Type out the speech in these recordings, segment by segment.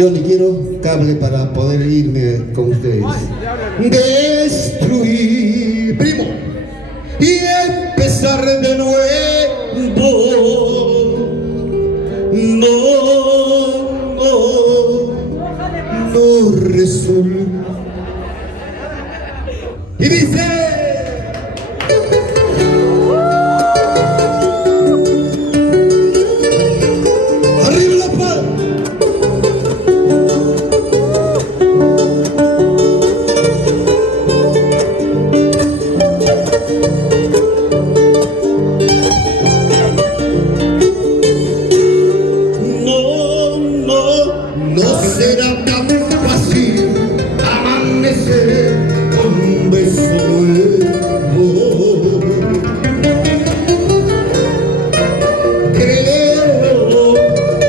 Yo ni quiero cable para poder irme con ustedes. Destruir, primo, y empezar de nuevo. No resulta. Y dice: arriba la paz. No será tan fácil amanecer con un beso nuevo. Creo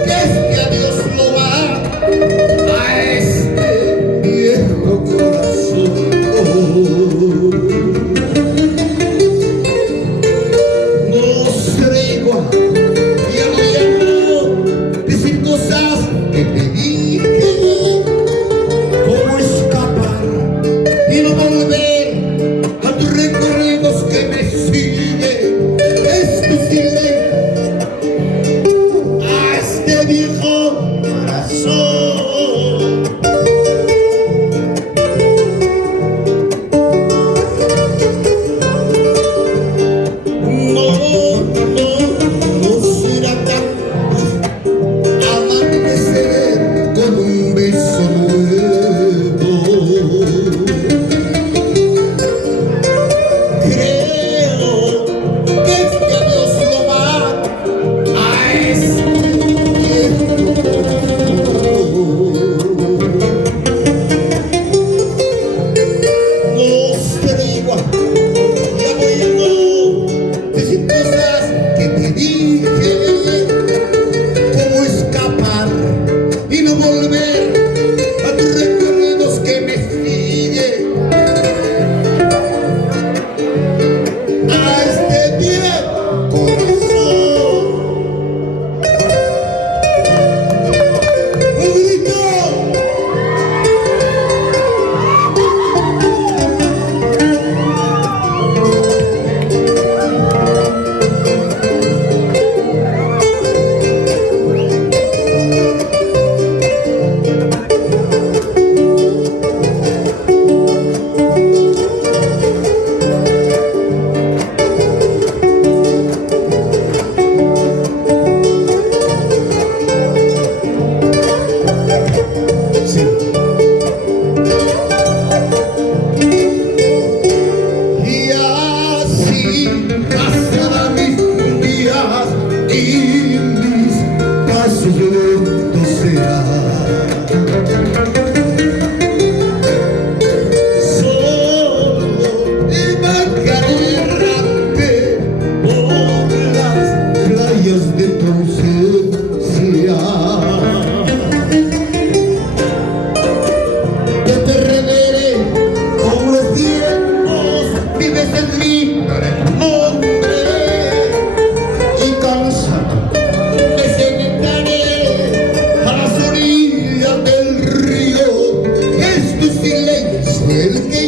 que este adios lo va a este viejo corazón. No seré igual, ya no decir cosas que te dije, cómo escapar y no volver a tus recorridos que me siguen. Es tu silencio a este viejo corazón. No será tan amanecer con un beso nuevo. Creo que este adiós lo va a este viejo corazón. No seré igual, ya voy a no decir cosas que te dije, cómo escapar y no volver a tus recuerdos que me siguen. A este viejo corazón. ¡Un grito! Sí. Y así pasarán mis días y mis pasos lentos serán. Solo embarcaré errante por las playas de tu ausencia. Yo te reveré con los tiempos, vives en mi nombre y cansado me sentaré a las orillas del río. Es tu silencio el que